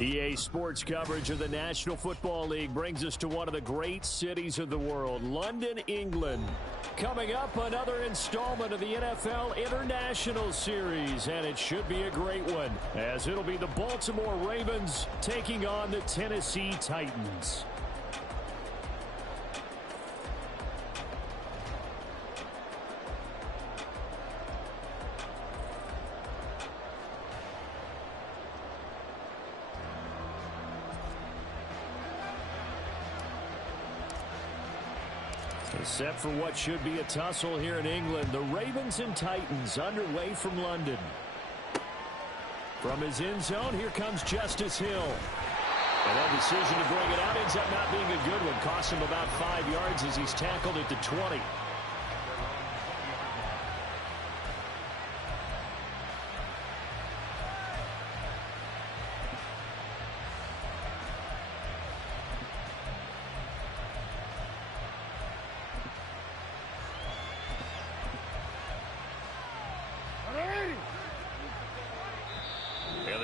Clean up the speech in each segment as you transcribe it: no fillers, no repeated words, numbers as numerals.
EA Sports coverage of the National Football League brings us to one of the great cities of the world, London, England. Coming up, another installment of the NFL International Series, and it should be a great one, as it'll be the Baltimore Ravens taking on the Tennessee Titans. Set for what should be a tussle here in England. The Ravens and Titans underway from London. From his end zone, here comes Justice Hill. And that decision to bring it out ends up not being a good one. Cost him about 5 yards as he's tackled at the 20.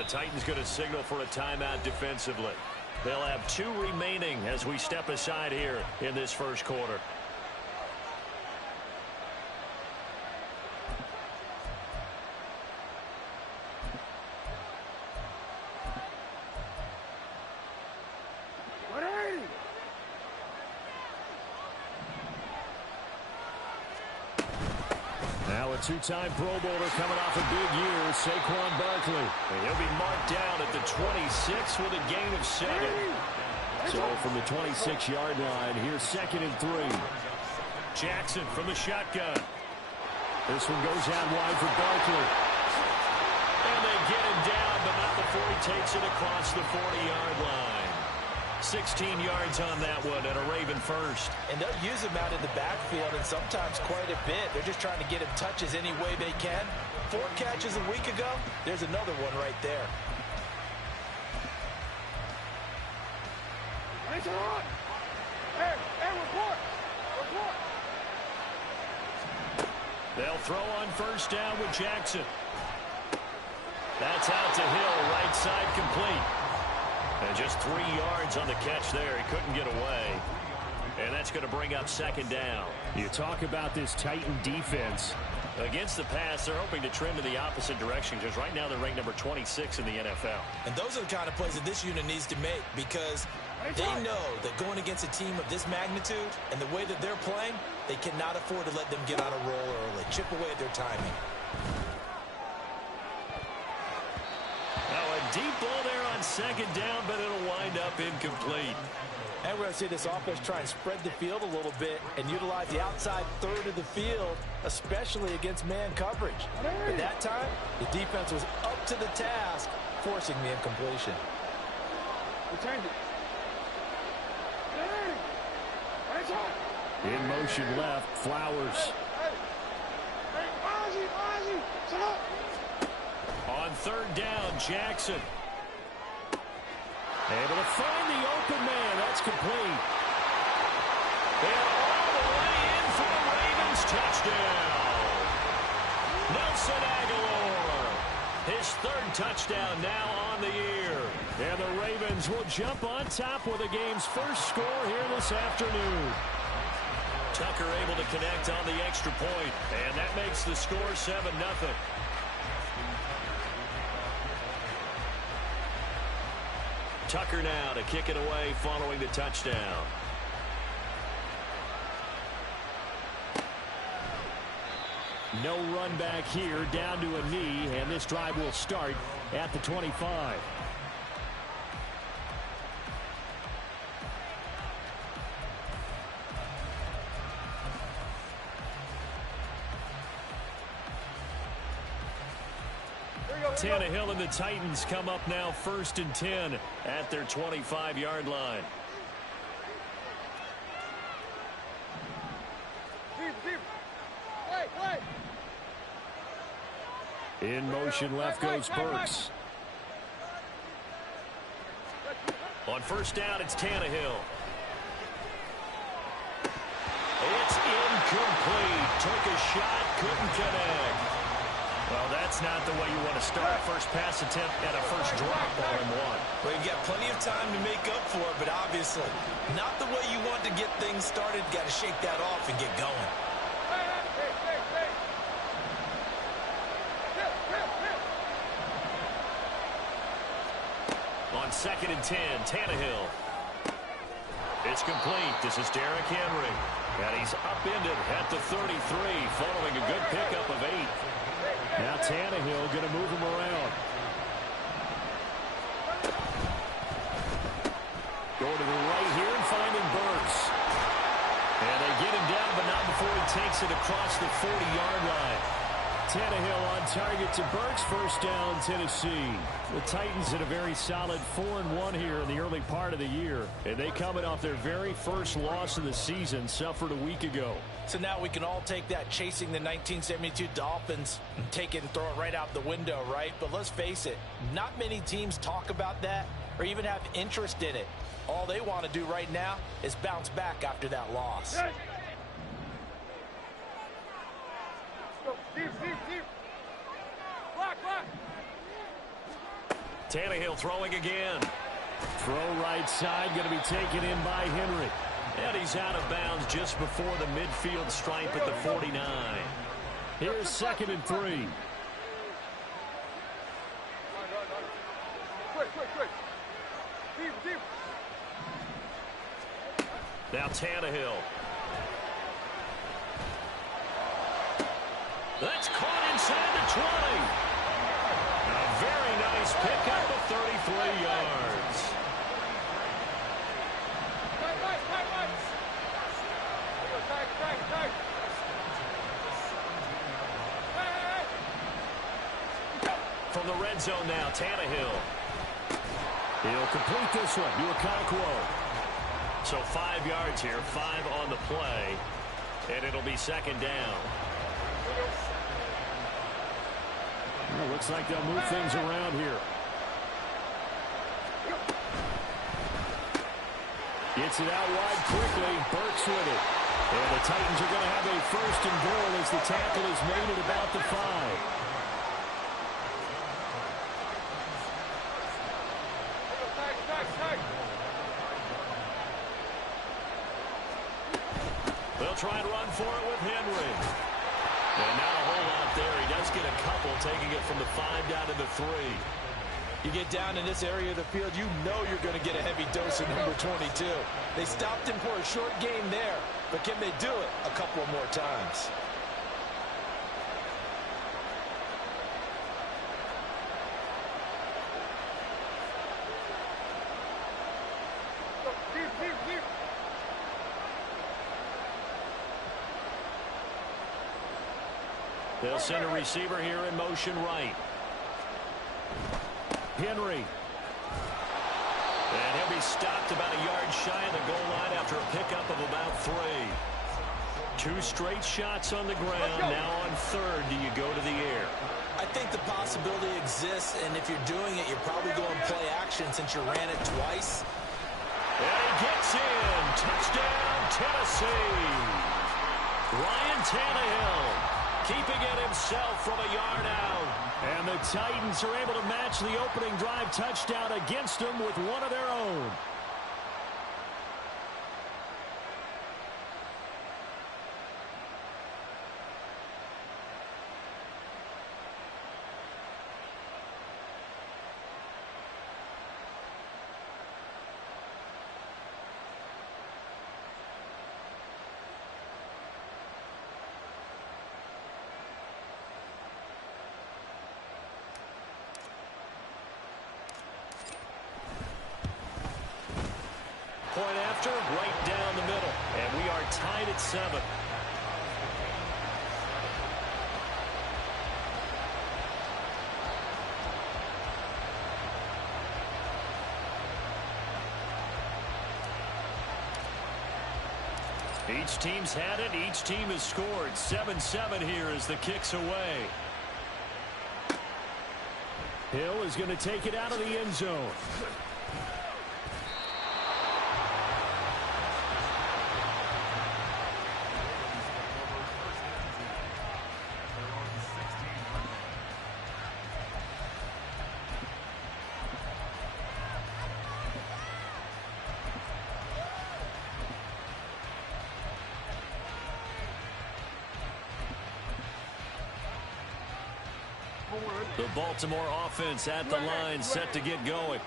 Titans going to signal for a timeout defensively. They'll have 2 remaining as we step aside here in this first quarter. Now a 2-time Pro Bowler coming off a big year, Saquon Barkley. And he'll be marked down at the 26 with a gain of 7. So from the 26-yard line, here's 2nd and 3. Jackson from the shotgun. This one goes out wide for Barkley. And they get him down, but not before he takes it across the 40-yard line. 16 yards on that one and a Raven first. And they'll use him out in the backfield, and sometimes quite a bit. They're just trying to get him touches any way they can. 4 catches a week ago. There's another one right there. They'll throw on first down with Jackson. That's out to Hill, right side complete. And just 3 yards on the catch there. He couldn't get away. And that's going to bring up 2nd down. You talk about this Titan defense. Against the pass, they're hoping to trend in the opposite direction because right now they're ranked number 26 in the NFL. And those are the kind of plays that this unit needs to make because they know that going against a team of this magnitude and the way that they're playing, they cannot afford to let them get on a roll early. Chip away at their timing. Deep ball there on 2nd down, but it'll wind up incomplete. And we're going to see this offense try and spread the field a little bit and utilize the outside third of the field, especially against man coverage. At that time, the defense was up to the task, forcing the incompletion. In motion left, Flowers. On 3rd down, Jackson. Able to find the open man. That's complete. And all the way in for the Ravens touchdown. Nelson Aguilar. His 3rd touchdown now on the year. And the Ravens will jump on top with the game's first score here this afternoon. Tucker able to connect on the extra point. And that makes the score 7-0. Tucker now to kick it away following the touchdown. No run back here, down to a knee, and this drive will start at the 25. Tannehill and the Titans come up now 1st and 10 at their 25-yard line. In motion left goes Burks. On 1st down, it's Tannehill. It's incomplete. Took a shot, couldn't connect. Well, that's not the way you want to start a first pass attempt and a first drop all in one. Well, you've got plenty of time to make up for it, but obviously not the way you want to get things started. Got to shake that off and get going. On 2nd and 10, Tannehill. It's complete. This is Derrick Henry. And he's upended at the 33, following a good pickup of 8. Now Tannehill going to move him around. Going to the right here and finding Burks. And they get him down, but not before he takes it across the 40-yard line. Tannehill on target to Burks. First down, Tennessee. The Titans had a very solid 4-1 here in the early part of the year. And they coming off their very first loss of the season, suffered a week ago. So now we can all take that chasing the 1972 Dolphins and take it and throw it right out the window, right? But let's face it, not many teams talk about that or even have interest in it. All they want to do right now is bounce back after that loss. Tannehill throwing again. Throw right side, going to be taken in by Henry. And he's out of bounds just before the midfield stripe at the 49. Here's 2nd and 3. Now Tannehill. That's caught inside the 20. A very nice pickup of 33 yards. From the red zone now, Tannehill. He'll complete this one. Okonkwo. So 5 yards here, 5 on the play, and it'll be 2nd down. Well, looks like they'll move things around here. Gets it out wide quickly. Burks with it. And the Titans are going to have a 1st and goal as the tackle is made at about the 5. They'll try and run for it with Henry. And not a whole lot there. He does get a couple, taking it from the 5 down to the 3. You get down in this area of the field, you know you're going to get a heavy dose of number 22. They stopped him for a short game there, but can they do it a couple more times? They'll send a receiver here in motion right. Henry. And he'll be stopped about a yard shy of the goal line after a pickup of about 3. 2 straight shots on the ground. Now on 3rd, do you go to the air? I think the possibility exists, and if you're doing it, you're probably going play action since you ran it twice. And he gets in. Touchdown, Tennessee. Ryan Tannehill keeping it himself from a yard out. And the Titans are able to match the opening drive touchdown against them with one of their own. Point after, right down the middle. And we are tied at 7. Each team's had it. Each team has scored. 7-7 here as the kick's away. Hill is going to take it out of the end zone. The Baltimore offense at the line, set to get going.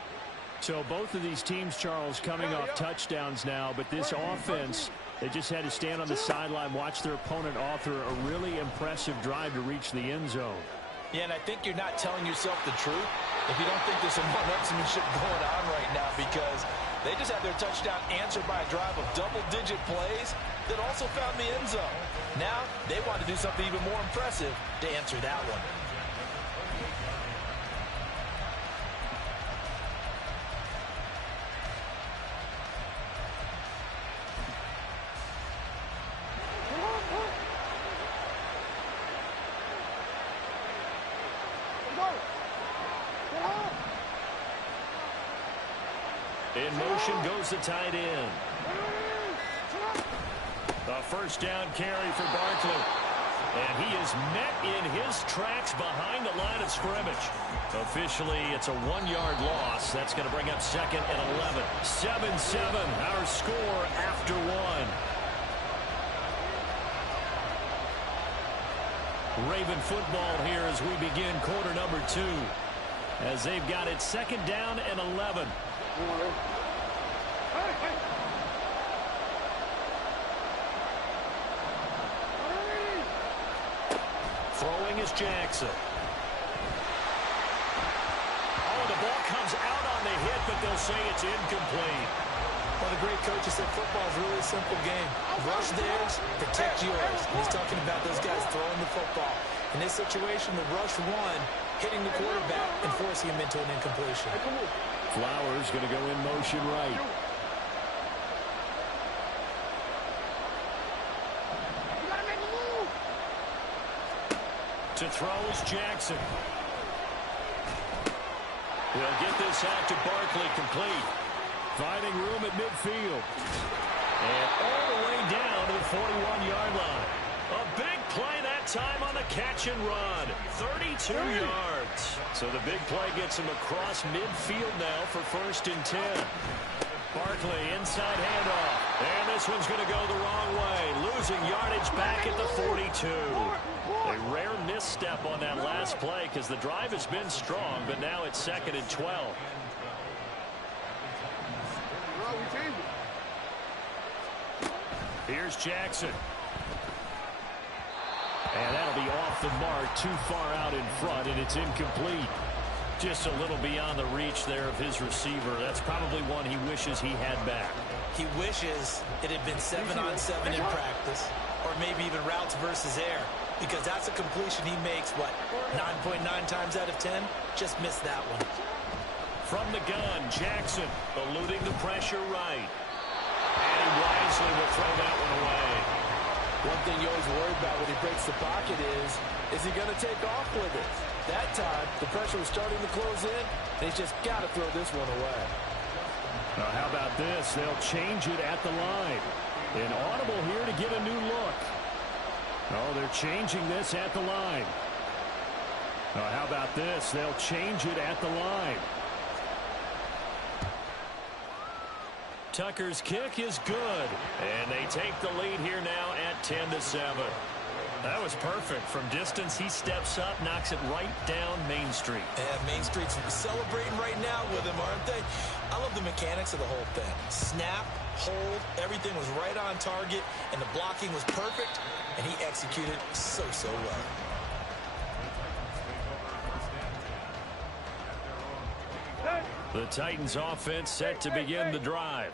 So both of these teams, Charles, coming off touchdowns now, but this offense, they just had to stand on the sideline, watch their opponent author a really impressive drive to reach the end zone. Yeah, and I think you're not telling yourself the truth if you don't think there's some one-upsmanship going on right now, because they just had their touchdown answered by a drive of double-digit plays that also found the end zone. Now they want to do something even more impressive to answer that one. In motion goes the tight end. A first down carry for Barkley. And he is met in his tracks behind the line of scrimmage. Officially, it's a 1-yard loss. That's going to bring up second and 11. 7-7, our score after one. Raven football here as we begin quarter number 2. As they've got it second down and 11. Throwing is Jackson. Oh, the ball comes out on the hit, but they'll say it's incomplete. Well, the great coaches said football is really a simple game. Rush theirs, protect yours. And he's talking about those guys throwing the football. In this situation, the rush one, hitting the quarterback and forcing him into an incompletion. Flowers going to go in motion right. To throw is Jackson. He'll get this out to Barkley, complete. Finding room at midfield. And all the way down to the 41-yard line. A big play that time on the catch and run. 32 yards. So the big play gets him across midfield now for first and 10. Barkley inside handoff. And this one's going to go the wrong way. Losing yardage back at the 42. A rare misstep on that last play because the drive has been strong, but now it's second and 12. Here's Jackson. And that'll be off the mark, too far out in front, and it's incomplete. Just a little beyond the reach there of his receiver. That's probably one he wishes he had back. He wishes it had been 7-on-7 in practice, or maybe even routes versus air, because that's a completion he makes, what, 9.9 times out of 10? Just missed that one. From the gun, Jackson eluding the pressure right. And he wisely will throw that one away. One thing you always worry about when he breaks the pocket is he going to take off with it? That time, the pressure was starting to close in, and he's just got to throw this one away. Now, how about this? They'll change it at the line. An audible here to get a new look. Oh, they're changing this at the line. Now, how about this? They'll change it at the line. Tucker's kick is good. And they take the lead here now at 10-7. That was perfect. From distance, he steps up, knocks it right down Main Street. And Main Street's celebrating right now with him, aren't they? I love the mechanics of the whole thing. Snap, hold, everything was right on target, and the blocking was perfect, and he executed so well. The Titans offense set to begin the drive.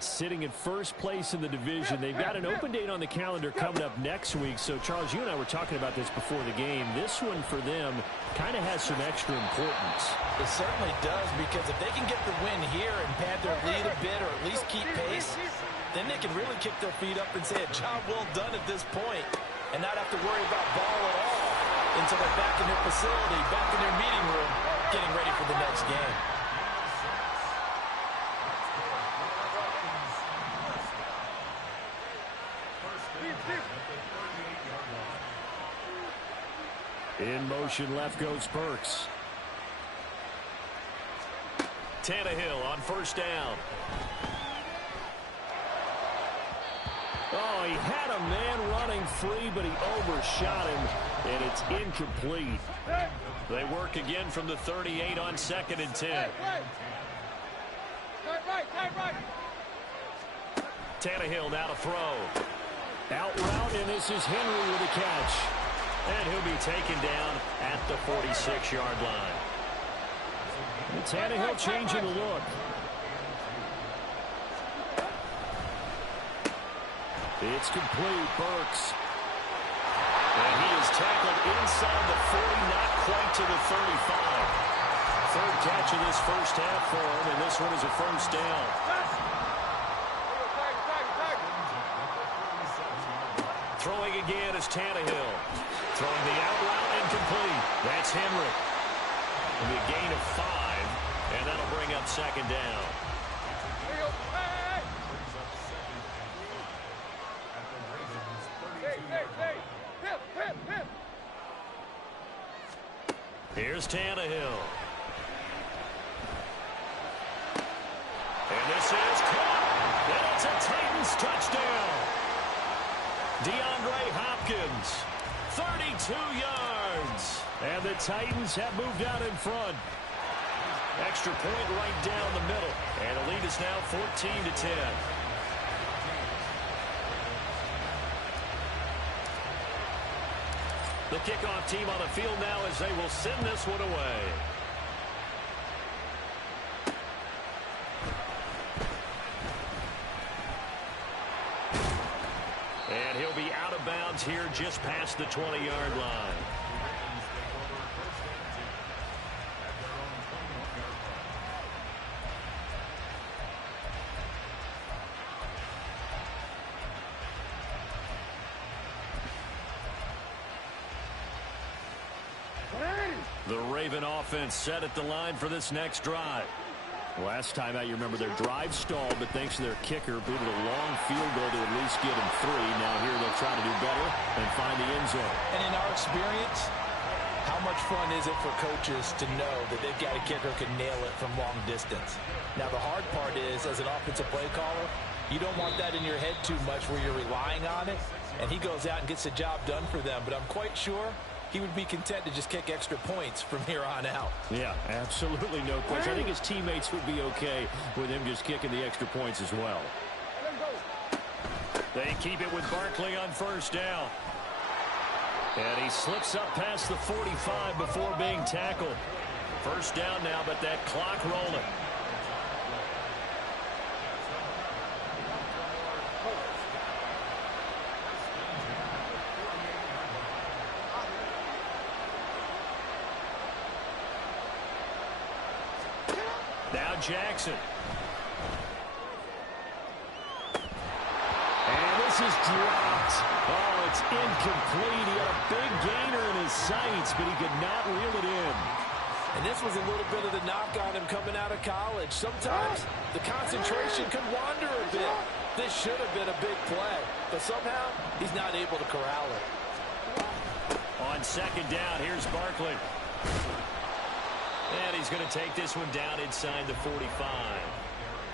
Sitting in first place in the division. They've got an open date on the calendar coming up next week. So, Charles, you and I were talking about this before the game. This one for them kind of has some extra importance. It certainly does, because if they can get the win here and pad their lead a bit or at least keep pace, then they can really kick their feet up and say a job well done at this point and not have to worry about ball at all until they're back in their facility, back in their meeting room, getting ready for the next game. In motion, left goes Burks. Tannehill on first down. Oh, he had a man running free, but he overshot him, and it's incomplete. They work again from the 38 on 2nd and 10. Tannehill now to throw. Out route, and this is Henry with a catch. And he'll be taken down at the 46-yard line. Tannehill changing the look. It's complete. Burks. And he is tackled inside the 40, not quite to the 35. Third catch of this first half for him, and this one is a first down. Throwing again is Tannehill. Throwing the out route incomplete. That's Henry. And a gain of 5, and that'll bring up 2nd down. Here's Tannehill. And this is caught. And it's a Titans touchdown. DeAndre Hopkins, 32 yards. And the Titans have moved out in front. Extra point right down the middle. And the lead is now 14-10. The kickoff team on the field now as they will send this one away. And he'll be out of bounds here just past the 20-yard line. The Raven offense set at the line for this next drive. Last time out, you remember their drive stalled, but thanks to their kicker, booted a long field goal to at least get them 3. Now here they'll try to do better and find the end zone. And in our experience, how much fun is it for coaches to know that they've got a kicker who can nail it from long distance? Now the hard part is, as an offensive play caller, you don't want that in your head too much where you're relying on it, and he goes out and gets the job done for them. But I'm quite sure he would be content to just kick extra points from here on out. Yeah, absolutely no question. I think his teammates would be okay with him just kicking the extra points as well. They keep it with Barkley on first down. And he slips up past the 45 before being tackled. First down now, but that clock rolling. Now Jackson. And this is dropped. Oh, it's incomplete. He had a big gainer in his sights, but he could not reel it in. And this was a little bit of the knock on him coming out of college. Sometimes the concentration could wander a bit. This should have been a big play, but somehow he's not able to corral it. On second down, here's Barkley. And he's going to take this one down inside the 45.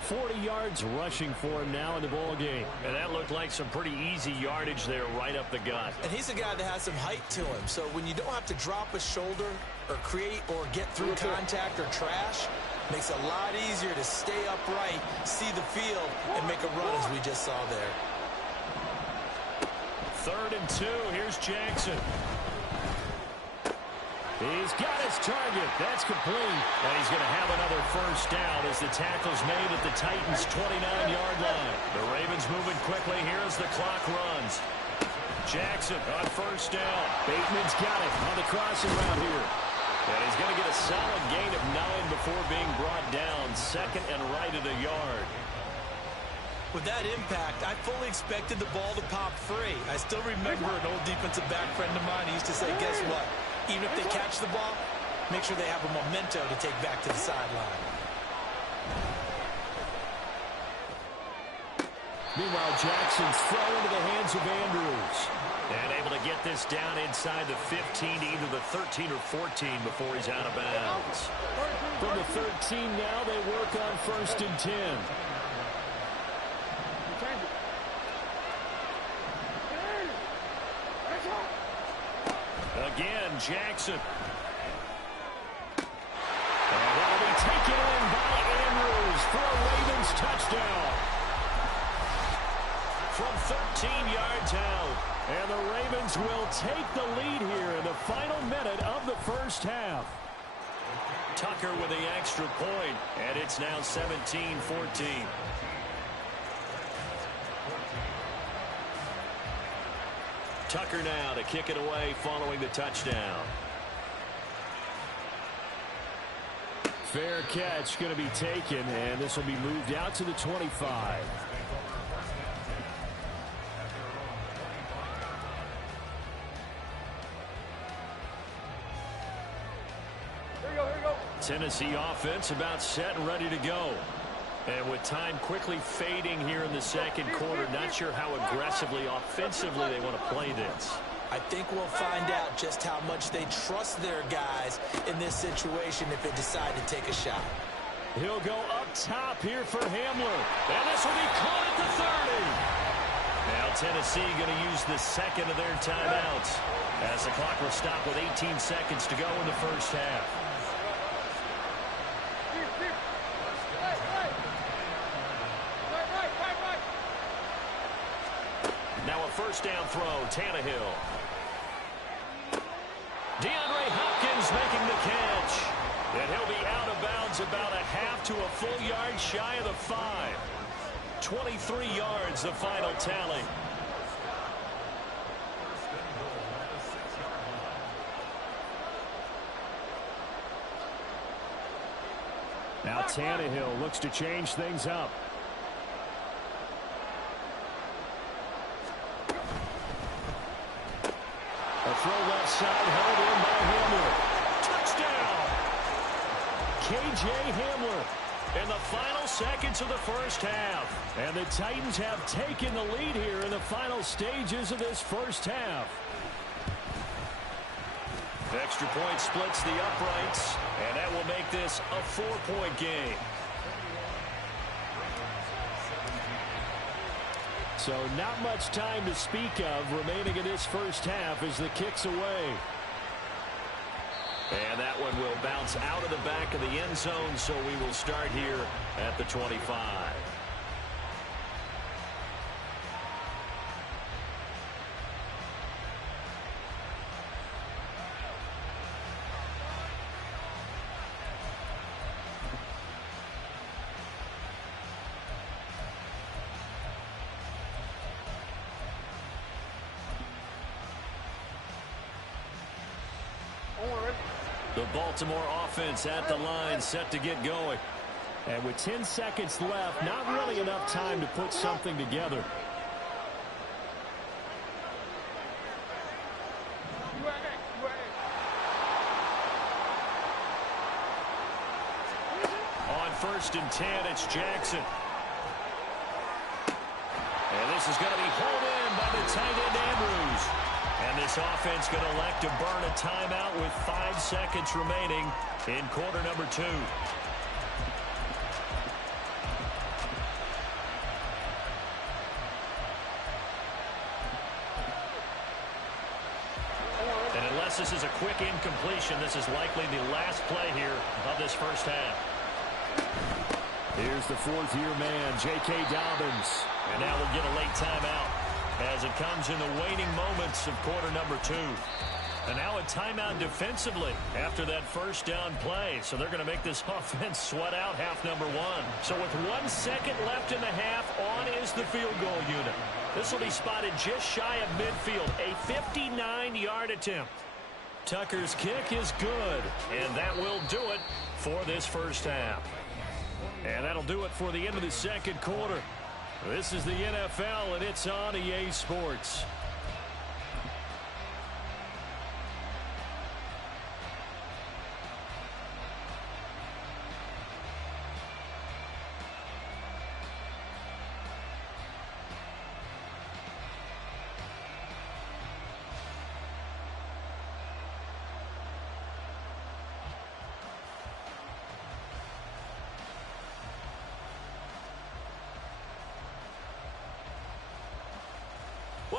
40 yards rushing for him now in the ball game. And that looked like some pretty easy yardage there right up the gut. And he's a guy that has some height to him. So when you don't have to drop a shoulder or create or get through contact or trash, makes it a lot easier to stay upright, see the field, and make a run as we just saw there. 3rd and 2. Here's Jackson. He's got his target. That's complete. And he's going to have another first down as the tackle's made at the Titans' 29-yard line. The Ravens moving quickly here as the clock runs. Jackson on first down. Bateman's got it on the crossing route here. And he's going to get a solid gain of 9 before being brought down. 2nd and right at a yard. With that impact, I fully expected the ball to pop free. I still remember an old defensive back friend of mine. He used to say, guess what? Even if they catch the ball, make sure they have a memento to take back to the sideline. Meanwhile, Jackson's throw into the hands of Andrews. And able to get this down inside the 15 to either the 13 or 14 before he's out of bounds. From the 13 now, they work on 1st and 10. Jackson. And that'll be taken in by Andrews for a Ravens touchdown. From 13 yards out. And the Ravens will take the lead here in the final minute of the first half. Tucker with the extra point, and it's now 17-14. Tucker now to kick it away following the touchdown. Fair catch going to be taken, and this will be moved out to the 25. Tennessee offense about set and ready to go. And with time quickly fading here in the second quarter, not sure how aggressively, offensively they want to play this. I think we'll find out just how much they trust their guys in this situation if they decide to take a shot. He'll go up top here for Hamler. And this will be caught at the 30. Now Tennessee going to use the second of their timeouts as the clock will stop with 18 seconds to go in the first half. Now a first down throw, Tannehill. DeAndre Hopkins making the catch. And he'll be out of bounds about a half to a full yard shy of the 5. 23 yards, the final tally. Now Tannehill looks to change things up. A throw left side, held in by Hamler. Touchdown! K.J. Hamler in the final seconds of the first half. And the Titans have taken the lead here in the final stages of this first half. Extra point splits the uprights, and that will make this a 4-point game. So not much time to speak of remaining in this first half as the kick's away. And that one will bounce out of the back of the end zone, so we will start here at the 25. The Baltimore offense at the line, set to get going. And with 10 seconds left, not really enough time to put something together. On 1st and 10, it's Jackson. And this is going to be hauled in by the tight end Andrews. And this offense going to elect to burn a timeout with 5 seconds remaining in quarter number 2. And unless this is a quick incompletion, this is likely the last play here of this first half. Here's the 4th-year man, J.K. Dobbins. And now we'll get a late timeout as it comes in the waning moments of quarter number 2. And now a timeout defensively after that first down play. So they're going to make this offense sweat out half number 1. So with 1 second left in the half, on is the field goal unit. This will be spotted just shy of midfield, a 59-yard attempt. Tucker's kick is good, and that will do it for this first half. And that'll do it for the end of the second quarter. This is the NFL, and it's on EA Sports.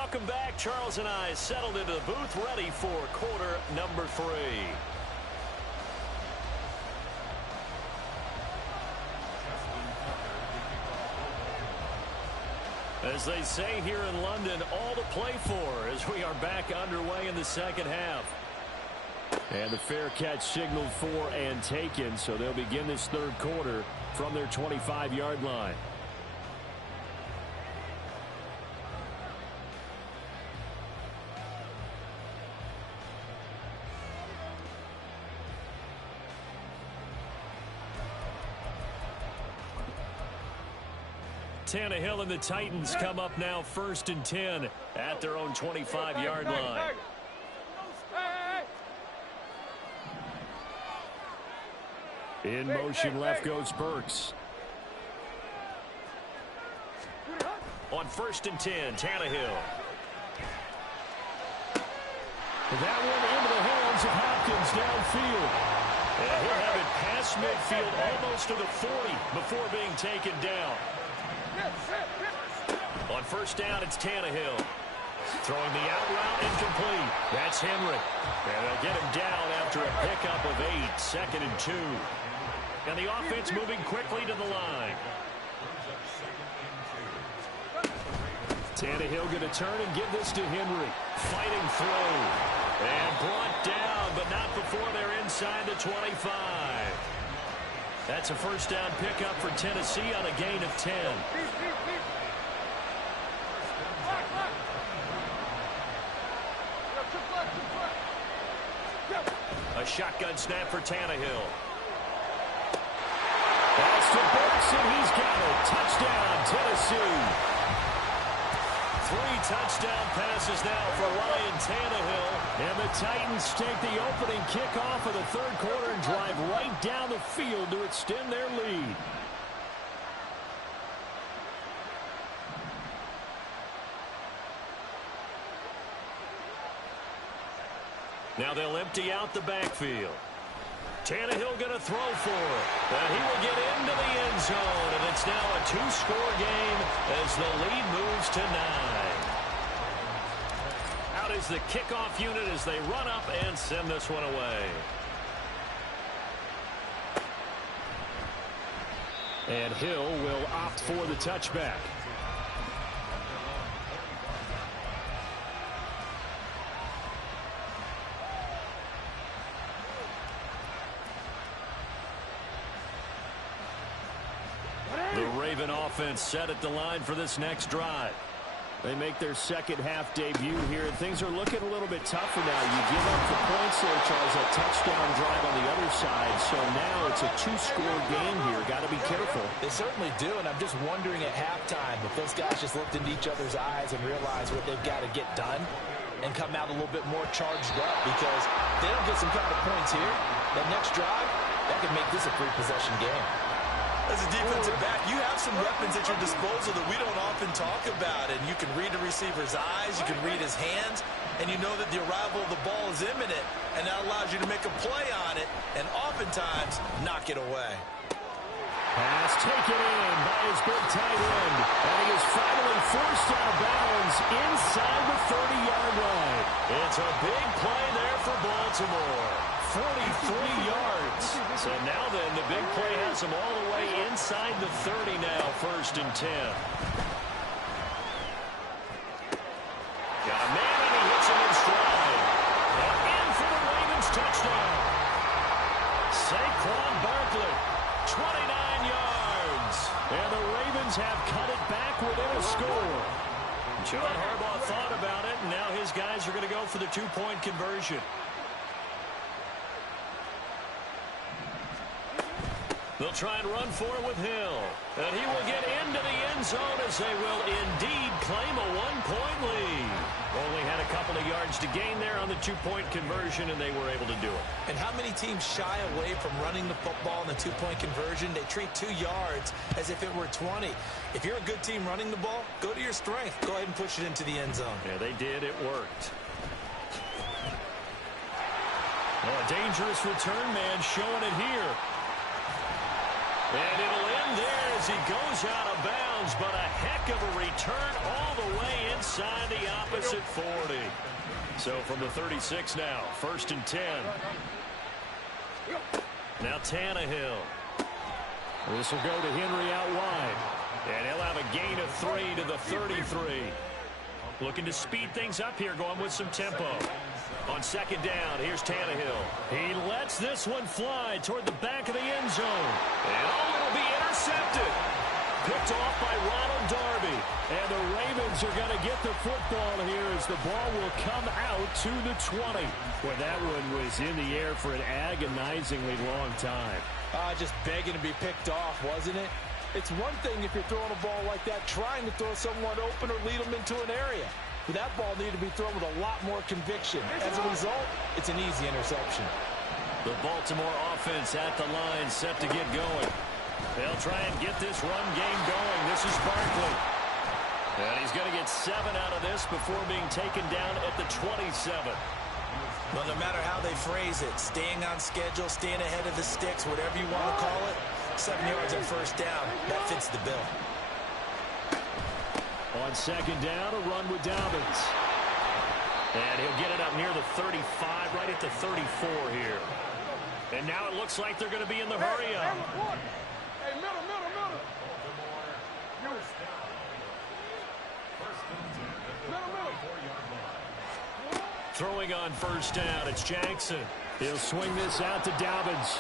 Welcome back. Charles and I settled into the booth, ready for quarter number 3. As they say here in London, all to play for as we are back underway in the second half. And the fair catch signaled for and taken, so they'll begin this third quarter from their 25-yard line. Tannehill and the Titans come up now 1st and 10 at their own 25-yard line. In motion, left goes Burks. On 1st and 10, Tannehill. That one into the hands of Hopkins downfield. And he'll have it past midfield almost to the 40 before being taken down. On 1st down, it's Tannehill. Throwing the out route, incomplete. That's Henry. And they'll get him down after a pickup of 8, 2nd and 2. And the offense moving quickly to the line. Tannehill going to turn and give this to Henry. Fighting through. And brought down, but not before they're inside the 25. That's a 1st down pickup for Tennessee on a gain of 10. A shotgun snap for Tannehill. Pass to Burks, and he's got it. Touchdown, Tennessee. 3 touchdown passes now for Ryan Tannehill. And the Titans take the opening kickoff of the third quarter and drive right down the field to extend their lead. Now they'll empty out the backfield. Tannehill going to throw for it. And he will get into the end zone. And it's now a 2-score game as the lead moves to 9. Out is the kickoff unit as they run up and send this one away. And Hill will opt for the touchback. The Raven offense set at the line for this next drive. They make their second half debut here, and things are looking a little bit tougher now. You give up the points there, Charles, that touchdown drive on the other side. So now it's a 2-score game here. Got to be careful. They certainly do, and I'm just wondering at halftime if those guys just looked into each other's eyes and realized what they've got to get done and come out a little bit more charged up, because if they don't get some kind of points here, that next drive, that could make this a 3-possession game. As a defensive back, you have some weapons at your disposal that we don't often talk about. And you can read the receiver's eyes, you can read his hands, and you know that the arrival of the ball is imminent, and that allows you to make a play on it and oftentimes knock it away. Pass taken in by his big tight end. And he is finally forced out of bounds inside the 30-yard line. It's a big play there for Baltimore. 43 yards. So now then, the big play has him all the way inside the 30 now, 1st and 10. Got a man, and he hits him in stride. And in for the Ravens touchdown. Saquon Barkley, 29 yards. And the Ravens have cut it back within a score. John Harbaugh thought about it, and now his guys are going to go for the 2-point conversion. They'll try and run for it with Hill. And he will get into the end zone as they will indeed claim a 1-point lead. Only had a couple of yards to gain there on the 2-point conversion, and they were able to do it. And how many teams shy away from running the football in the 2-point conversion? They treat 2 yards as if it were 20. If you're a good team running the ball, go to your strength. Go ahead and push it into the end zone. Yeah, they did. It worked. Oh, a dangerous return man showing it here. And it'll end there as as he goes out of bounds, but a heck of a return all the way inside the opposite 40. So from the 36 now, 1st and 10. Now Tannehill. This will go to Henry out wide. And he'll have a gain of 3 to the 33. Looking to speed things up here, going with some tempo. On 2nd down, here's Tannehill. He lets this one fly toward the back of the end zone. And it'll be intercepted. Picked off by Ronald Darby. And the Ravens are going to get the football here as the ball will come out to the 20. Well, that one was in the air for an agonizingly long time. Just begging to be picked off, wasn't it? It's one thing if you're throwing a ball like that, trying to throw someone open or lead them into an area. But that ball needed to be thrown with a lot more conviction. As a result, it's an easy interception. The Baltimore offense at the line, set to get going. They'll try and get this run game going. This is Barkley. And he's going to get 7 out of this before being taken down at the 27. Well, no matter how they phrase it, staying on schedule, staying ahead of the sticks, whatever you want to call it, 7 yards on 1st down, that fits the bill. On 2nd down, a run with Dobbins. And he'll get it up near the 35, right at the 34 here. And now it looks like they're going to be in the hurry up. Hey, middle. Throwing on 1st down, it's Jackson. He'll swing this out to Dobbins.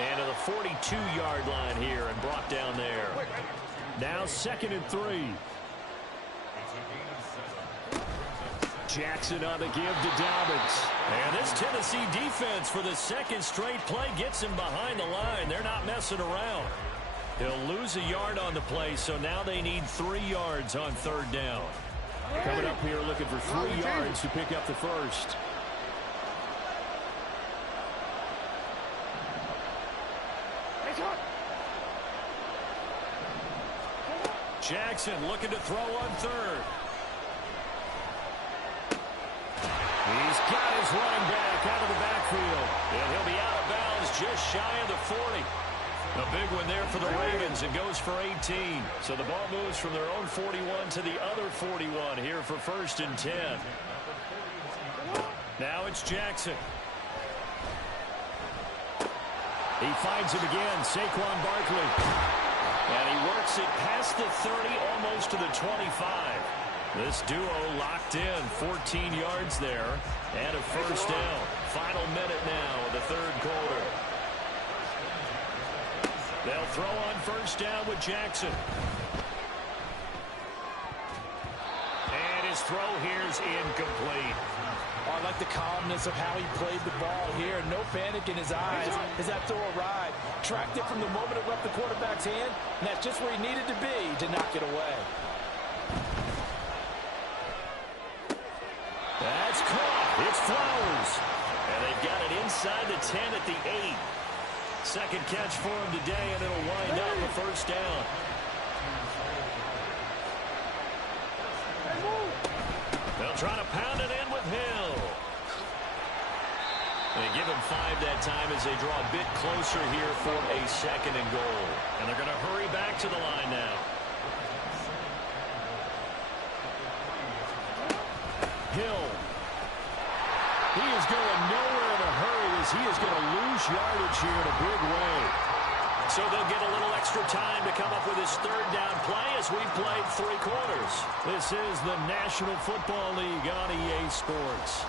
And to the 42-yard line here and brought down there. Now 2nd and 3. Jackson on the give to Dobbins. And this Tennessee defense for the 2nd straight play gets him behind the line. They're not messing around. He'll lose a yard on the play, so now they need 3 yards on 3rd down. Coming up here looking for 3 yards to pick up the first. Jackson looking to throw on 3rd. He's got his running back out of the backfield. And he'll be out of bounds just shy of the 40. A big one there for the Ravens. It goes for 18. So the ball moves from their own 41 to the other 41 here for 1st and 10. Now it's Jackson. He finds him again, Saquon Barkley. And he works it past the 30, almost to the 25. This duo locked in, 14 yards there, and a 1st down. Final minute now of the 3rd quarter. They'll throw on 1st down with Jackson. And his throw here's incomplete. I like the calmness of how he played the ball here. No panic in his eyes as that throw arrived. Tracked it from the moment it left the quarterback's hand, and that's just where he needed to be to knock it away. That's caught. It's Flowers. And they've got it inside the 10 at the 8. 2nd catch for him today, and it'll wind up a 1st down. They'll try to pound it in with Hill. They give him 5 that time as they draw a bit closer here for a 2nd and goal. And they're going to hurry back to the line now. Hill. He is going nowhere in a hurry as he is going to lose yardage here in a big way. So they'll get a little extra time to come up with his 3rd down play as we've played 3 quarters. This is the National Football League on EA Sports.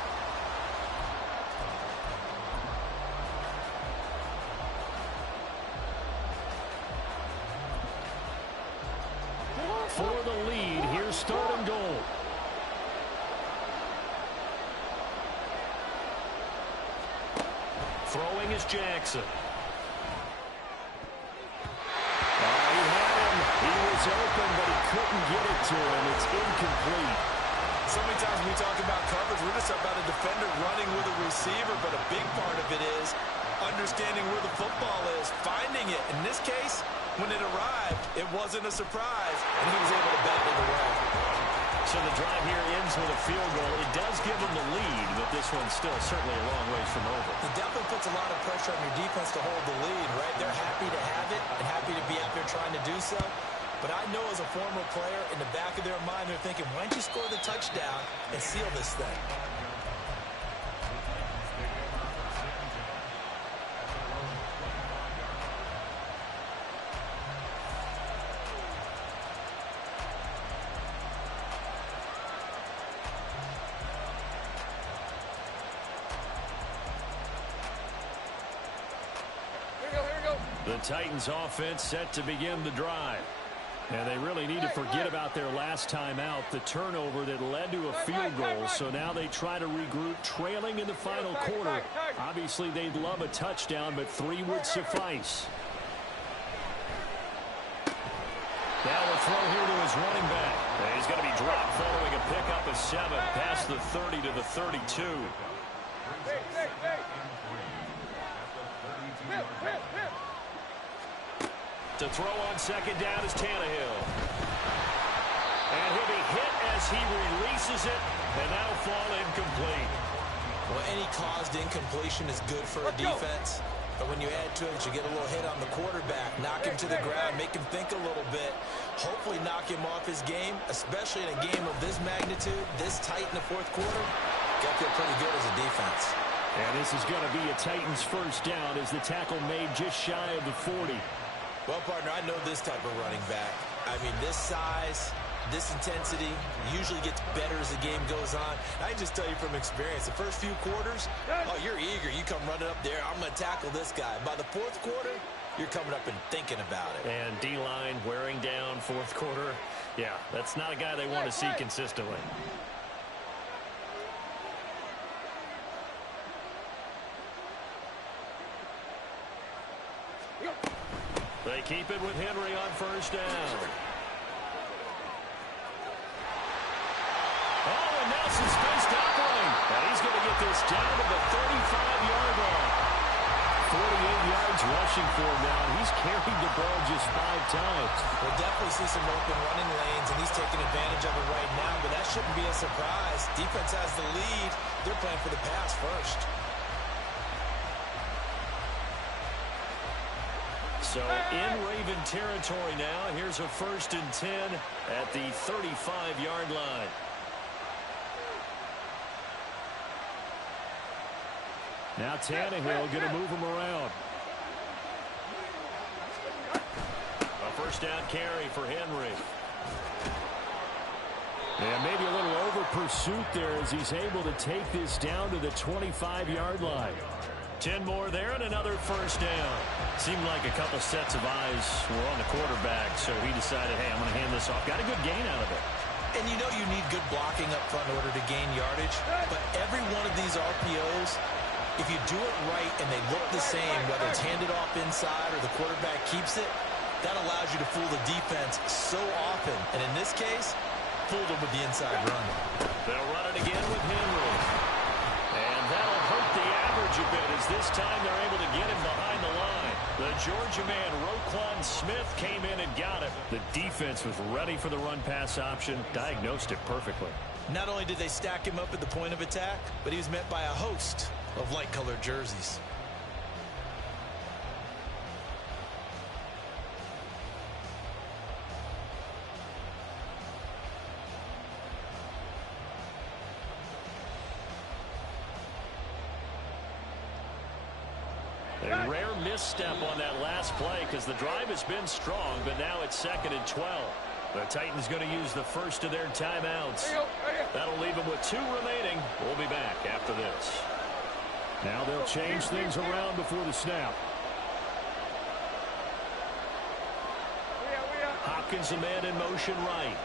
For the lead, here's 3rd and goal. Throwing is Jackson. He had him. He was open, but he couldn't get it to him. It's incomplete. So many times we talk about coverage, we're just about a defender running with a receiver, but a big part of it is understanding where the football is, finding it. In this case, when it arrived, it wasn't a surprise, and he was able to battle the way. So the drive here ends with a field goal. It does give them the lead, but this one's still certainly a long ways from over. It definitely puts a lot of pressure on your defense to hold the lead, right? They're happy to have it and happy to be out there trying trying to do so. But I know as a former player, in the back of their mind, they're thinking, why don't you score the touchdown and seal this thing? The Titans offense set to begin the drive. And they really need to forget about their last time out, the turnover that led to a field goal. So now they try to regroup, trailing in the final quarter. Obviously, they'd love a touchdown, but 3 would suffice. Now a throw here to his running back. And he's going to be dropped following a pickup of 7 past the 30 to the 32. To throw on second down is Tannehill. And he'll be hit as he releases it, and that'll fall incomplete. Well, any caused incompletion is good for a defense. But when you add to it, you get a little hit on the quarterback, knock him to the ground, make him think a little bit, hopefully knock him off his game, especially in a game of this magnitude, this tight in the fourth quarter. Got to feel pretty good as a defense. And this is going to be a Titans first down as the tackle made just shy of the 40. Well, partner, I know this type of running back. I mean, this size, this intensity usually gets better as the game goes on. I just tell you from experience, the first few quarters, oh, you're eager. You come running up there, I'm going to tackle this guy. By the fourth quarter, you're coming up and thinking about it. And D-line wearing down fourth quarter. Yeah, that's not a guy they want to see consistently. They keep it with Henry on first down. Oh, and now some space to operate. And he's going to get this down to the 35-yard line. 48 yards rushing for him now. He's carried the ball just 5 times. We'll definitely see some open running lanes, and he's taking advantage of it right now, but that shouldn't be a surprise. Defense has the lead. They're playing for the pass first. So in Raven territory now. Here's a 1st and 10 at the 35-yard line. Now Tannehill going to move him around. A first down carry for Henry. And maybe a little over pursuit there as he's able to take this down to the 25-yard line. 10 more there and another first down. Seemed like a couple sets of eyes were on the quarterback, so he decided, hey, I'm going to hand this off. Got a good gain out of it. And you know you need good blocking up front in order to gain yardage, but every one of these RPOs, if you do it right and they look the same, whether it's handed off inside or the quarterback keeps it, that allows you to fool the defense so often. And in this case, fooled them with the inside run. They'll run it again with Henry. And that'll hurt the average a bit as this time they're able to get him behind the line. The Georgia man, Roquan Smith, came in and got him. The defense was ready for the run-pass option, diagnosed it perfectly. Not only did they stack him up at the point of attack, but he was met by a host of light-colored jerseys. A rare misstep on that last play because the drive has been strong, but now it's 2nd and 12. The Titans going to use the first of their timeouts. That'll leave them with 2 remaining. We'll be back after this. Now they'll change things around before the snap. Hopkins a man in motion right.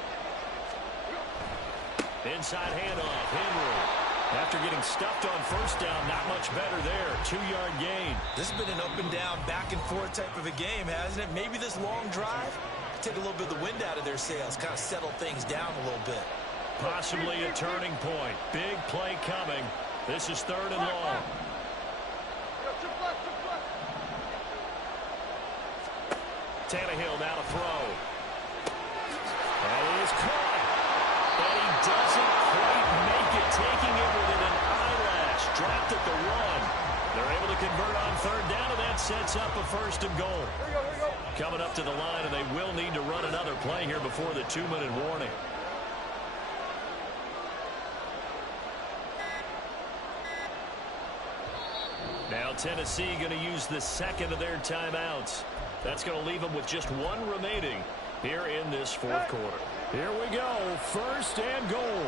Inside handoff, Henry. After getting stuffed on first down, not much better there. 2-yard gain. This has been an up-and-down, back-and-forth type of a game, hasn't it? Maybe this long drive take a little bit of the wind out of their sails, kind of settle things down a little bit. Possibly a turning point. Big play coming. This is 3rd and long. Tannehill now to throw. And he is caught. And he doesn't quite make it, taking it within an eyelash. Dropped at the 1. They're able to convert on 3rd down, and that sets up a 1st and goal. Here we go. coming up to the line, and they will need to run another play here before the 2-minute warning. Now Tennessee going to use the second of their timeouts. That's going to leave them with just one remaining here in this fourth quarter. Here we go, first and goal.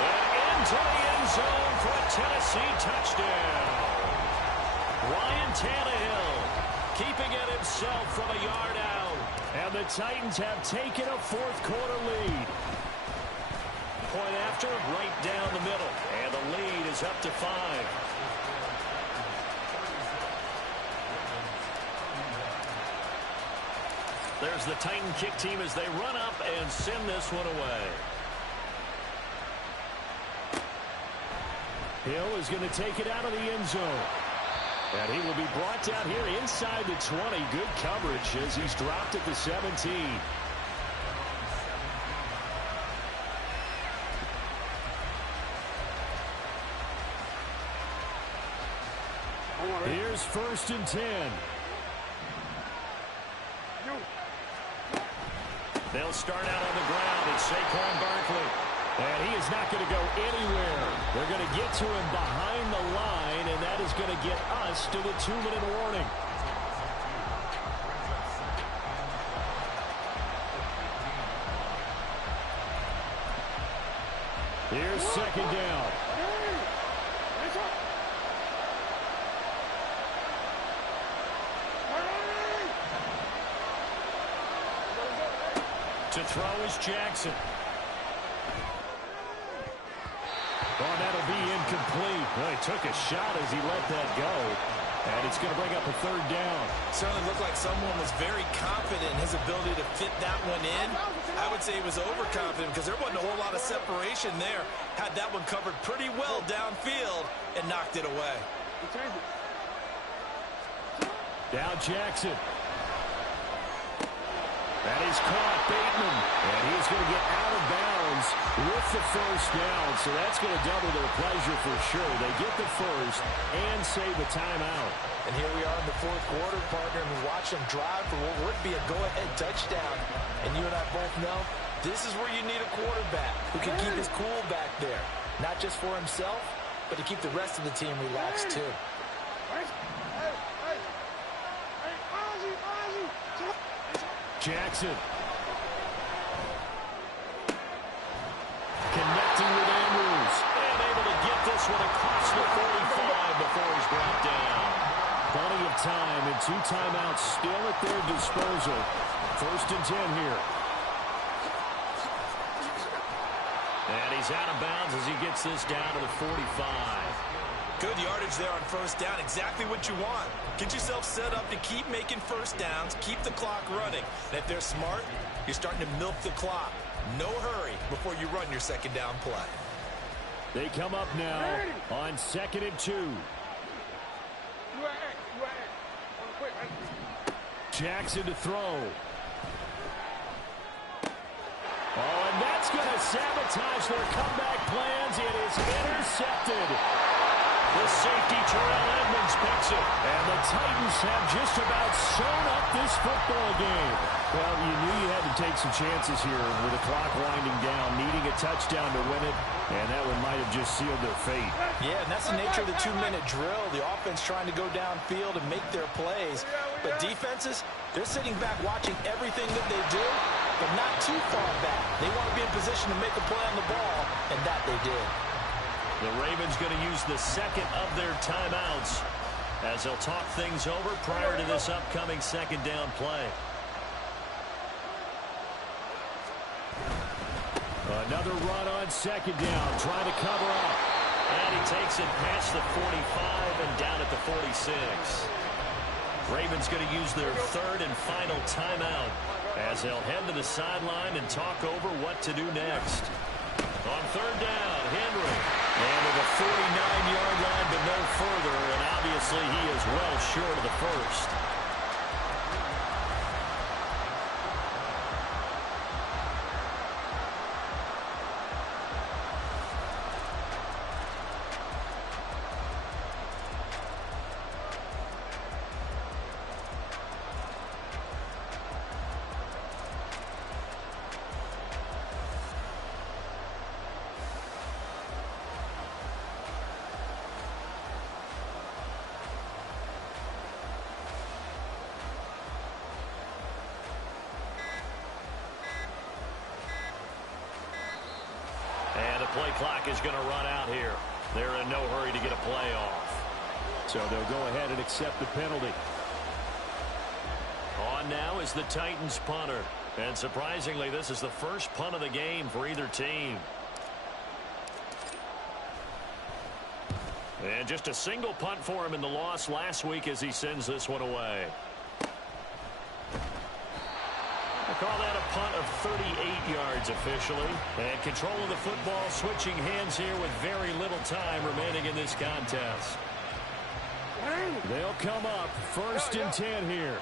And into the end zone for a Tennessee touchdown. Ryan Tannehill keeping it himself from a yard out. And the Titans have taken a fourth quarter lead. Point after, right down the middle. And the lead is up to 5. There's the Titan kick team as they run up and send this one away. Hill is going to take it out of the end zone. And he will be brought down here inside the 20. Good coverage as he's dropped at the 17. Here's first and 10. They'll start out on the ground. It's Saquon Barkley. And he is not going to go anywhere. They're going to get to him behind the line, and that is going to get us to the 2-minute warning. Here's second down. To throw is Jackson. Oh, that'll be incomplete. Well, he took a shot as he let that go. And it's going to bring up a third down. Certainly looked like someone was very confident in his ability to fit that one in. I would say he was overconfident because there wasn't a whole lot of separation there. Had that one covered pretty well downfield and knocked it away. Now Jackson. That is caught, Bateman. And he's going to get out of bounds with the first down. So that's going to double their pleasure for sure. They get the first and save a timeout. And here we are in the fourth quarter, partner, and we watch them drive for what would be a go-ahead touchdown. And you and I both know this is where you need a quarterback who can keep his cool back there. Not just for himself, but to keep the rest of the team relaxed too. Jackson. Connecting with Andrews. And able to get this one across the 45 before he's brought down. Plenty of time and 2 timeouts still at their disposal. First and 10 here. And he's out of bounds as he gets this down to the 45. Good yardage there on first down. Exactly what you want. Get yourself set up to keep making first downs, keep the clock running. And if they're smart, you're starting to milk the clock. No hurry before you run your second down play. They come up now on 2nd and 2. Jackson to throw. Oh, and that's going to sabotage their comeback plans. It is intercepted. The safety, Terrell Edmonds, picks it. And the Titans have just about sewn up this football game. Well, you knew you had to take some chances here with the clock winding down, needing a touchdown to win it, and that one might have just sealed their fate. Yeah, and that's the nature of the 2-minute drill. The offense trying to go downfield and make their plays. But defenses, they're sitting back watching everything that they do, but not too far back. They want to be in position to make a play on the ball, and that they did. The Ravens going to use the second of their timeouts as they'll talk things over prior to this upcoming second down play. Another run on second down, trying to cover up. And he takes it past the 45 and down at the 46. Ravens going to use their third and final timeout as they'll head to the sideline and talk over what to do next. On third down, Henry. And to the 49-yard line, but no further. And obviously he is well short of the first. play clock is going to run out here. They're in no hurry to get a play off. So they'll go ahead and accept the penalty. On now is the Titans punter. And surprisingly, this is the first punt of the game for either team. And just a single punt for him in the loss last week as he sends this one away. We'll call that a punt of 38 yards officially. And control of the football switching hands here with very little time remaining in this contest. They'll come up 1st and 10 here.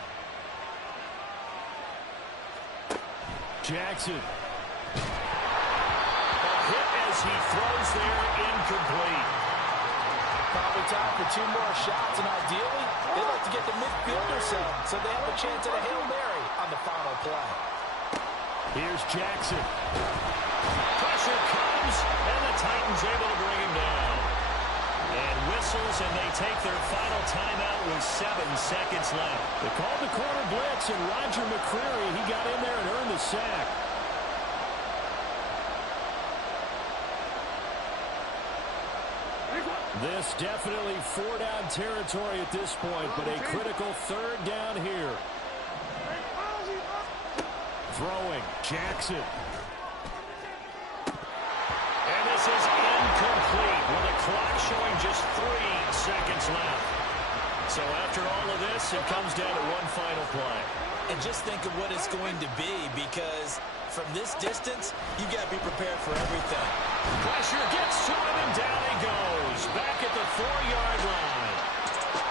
Jackson. A hit as he throws there, incomplete. Probably time for 2 more shots, and ideally, they'd like to get the midfielder set so they have a chance at a Hail Mary on the final play. Here's Jackson. Pressure comes, and the Titans able to bring him down. And whistles, and they take their final timeout with 7 seconds left. They called the corner blitz, and Roger McCreary, he got in there and earned the sack. This definitely 4-down territory at this point, but a critical 3rd down here. Throwing, Jackson. And this is incomplete with the clock showing just 3 seconds left. So after all of this, it comes down to one final play. And just think of what it's going to be, because from this distance, you got to be prepared for everything. Pressure gets to him, and down he goes. Back at the 4-yard line.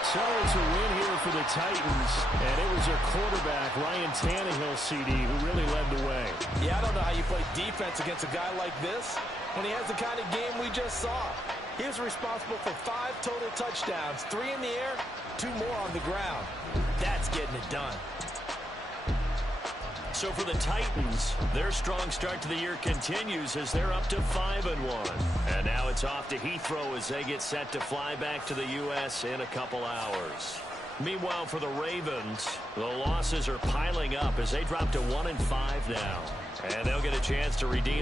So it's a win here for the Titans, and it was their quarterback, Ryan Tannehill, CD, who really led the way. Yeah, I don't know how you play defense against a guy like this when he has the kind of game we just saw. He was responsible for 5 total touchdowns, 3 in the air, 2 more on the ground. That's getting it done. So for the Titans, their strong start to the year continues as they're up to 5-1. And now it's off to Heathrow as they get set to fly back to the U.S. in a couple hours. Meanwhile, for the Ravens, the losses are piling up as they drop to 1-5 now. And they'll get a chance to redeem